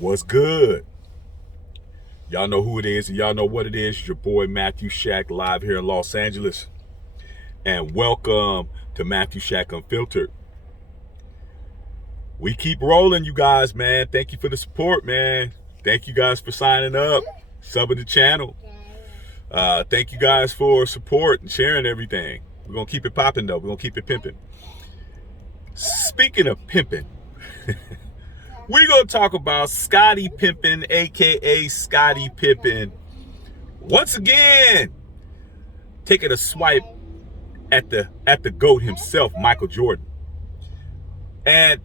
What's good? Y'all know who it is and y'all know what it is. It's your boy Matthew Shack live here in Los Angeles. And welcome to Matthew Shack Unfiltered. We keep rolling, you guys, man. Thank you for the support, man. Thank you guys for signing up, subbing the channel. Thank you guys for support and sharing everything. We're going to keep it popping, though. We're going to keep it pimping. Speaking of pimping, we're going to talk about Scottie Pippen, a.k.a. Scottie Pippen, once again taking a swipe at the GOAT himself, Michael Jordan. And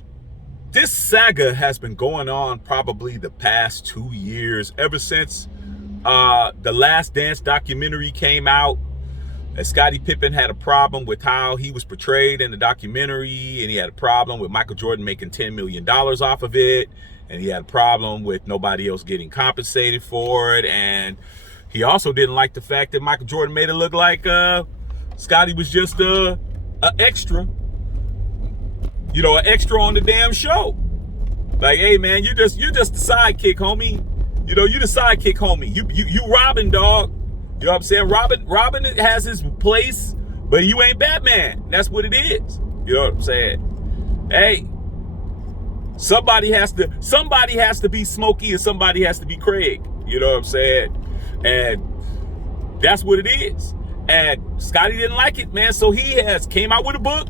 this saga has been going on probably the past 2 years, ever since the Last Dance documentary came out. And Scottie Pippen had a problem with how he was portrayed in the documentary, and he had a problem with Michael Jordan making $10 million off of it, and he had a problem with nobody else getting compensated for it, and he also didn't like the fact that Michael Jordan made it look like Scottie was just a extra, an extra on the damn show. Like, hey man, you just the sidekick, homie. You the sidekick, homie. You Robin, dog. You know what I'm saying? Robin has his place, but you ain't Batman. That's what it is. You know what I'm saying? Hey, somebody has to be Smokey and somebody has to be Craig. You know what I'm saying? And that's what it is. And Scottie didn't like it, man. So he has came out with a book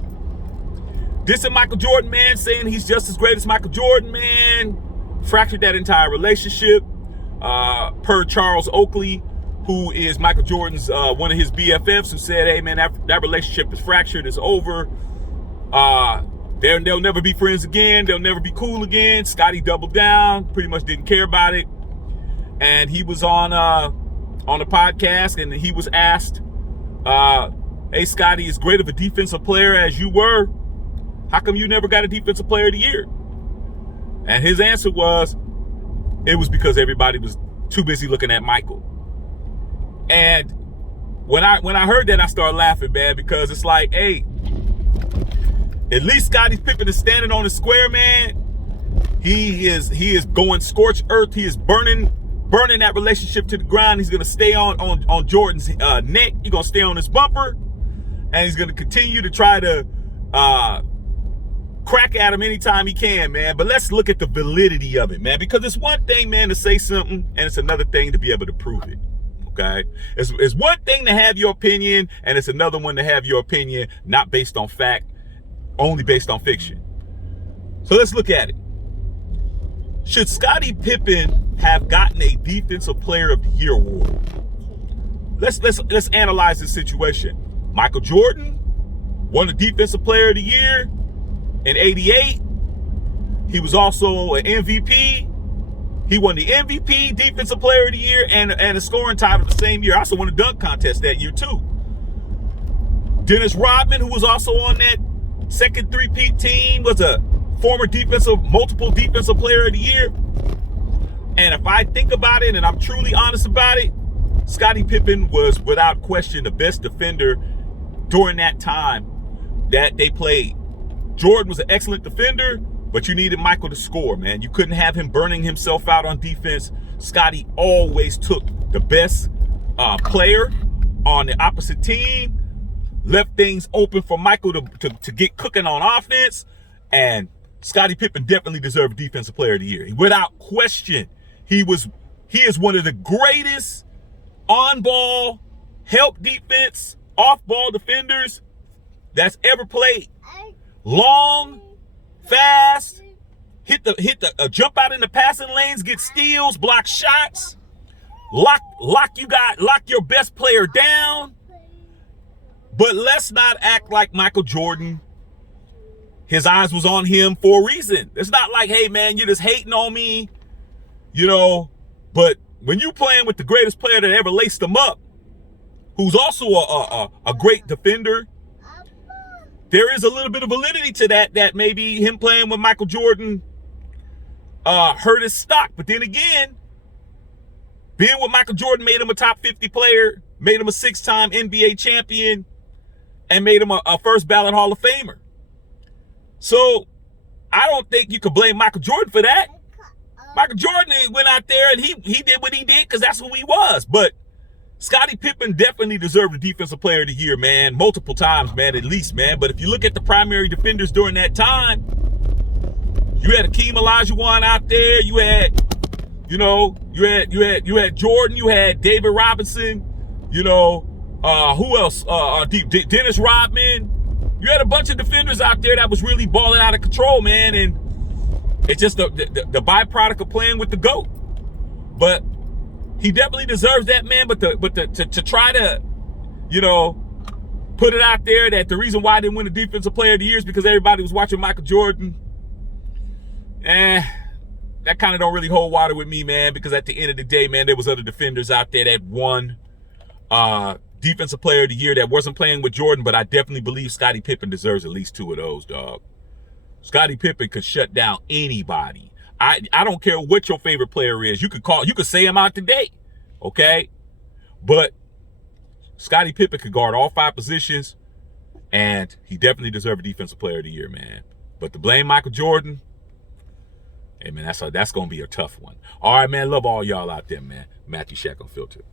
dissing Michael Jordan, man, saying he's just as great as Michael Jordan, man. Fractured that entire relationship. Per Charles Oakley, who is Michael Jordan's one of his BFFs, who said, hey man, that relationship is fractured, it's over. They'll never be friends again, they'll never be cool again. Scottie doubled down, pretty much didn't care about it. And he was on a podcast, and he was asked, hey Scottie, as great of a defensive player as you were, how come you never got a defensive player of the year? And his answer was, it was because everybody was too busy looking at Michael. And when I heard that, I started laughing, man, because it's like, hey, at least Scottie Pippen is standing on the square, man. He is going scorched earth. He is burning that relationship to the ground. He's gonna stay on Jordan's neck. He's gonna stay on his bumper, and he's gonna continue to try to crack at him anytime he can, man. But let's look at the validity of it, man, because it's one thing, man, to say something, and it's another thing to be able to prove it. Okay, it's one thing to have your opinion, and it's another one to have your opinion not based on fact, only based on fiction. So let's look at it. Should Scottie Pippen have gotten a Defensive Player of the Year award? Let's analyze this situation. Michael Jordan won the Defensive Player of the Year in '88. He was also an MVP. He won the MVP, Defensive Player of the Year, and a scoring title the same year. Also won a dunk contest that year too. Dennis Rodman, who was also on that second three-peat team, was a former multiple Defensive Player of the Year. And if I think about it, and I'm truly honest about it, Scottie Pippen was without question the best defender during that time that they played. Jordan was an excellent defender, but you needed Michael to score, man. You couldn't have him burning himself out on defense. Scottie always took the best player on the opposite team, left things open for Michael to get cooking on offense, and Scottie Pippen definitely deserved Defensive Player of the Year. Without question, he is one of the greatest on-ball, help defense, off-ball defenders that's ever played. Long, fast, hit the jump out in the passing lanes, get steals, block shots, lock your best player down. But let's not act like Michael Jordan, his eyes was on him for a reason. It's not like, hey man, you're just hating on me, but when you playing with the greatest player that ever laced them up, who's also a great defender, there is a little bit of validity to that maybe him playing with Michael Jordan hurt his stock. But then again, being with Michael Jordan made him a top 50 player, made him a 6-time NBA champion, and made him a first ballot Hall of Famer. So I don't think you could blame Michael Jordan for that. Michael Jordan went out there and he did what he did because that's who he was. But Scottie Pippen definitely deserved the Defensive Player of the Year, man. Multiple times, man, at least, man. But if you look at the primary defenders during that time, you had Hakeem Olajuwon out there. You had, you had Jordan. You had David Robinson. Who else? Dennis Rodman. You had a bunch of defenders out there that was really balling out of control, man. And it's just the byproduct of playing with the GOAT. But he definitely deserves that, man. But to try to, put it out there that the reason why I didn't win the Defensive Player of the Year is because everybody was watching Michael Jordan. That kind of don't really hold water with me, man. Because at the end of the day, man, there was other defenders out there that won Defensive Player of the Year that wasn't playing with Jordan. But I definitely believe Scottie Pippen deserves at least 2 of those, dog. Scottie Pippen could shut down anybody. I don't care what your favorite player is. You could say him out today, okay? But Scottie Pippen could guard all 5 positions, and he definitely deserved a Defensive Player of the Year, man. But to blame Michael Jordan, hey, man, that's going to be a tough one. All right, man, love all y'all out there, man. Matthew Shack Unfiltered.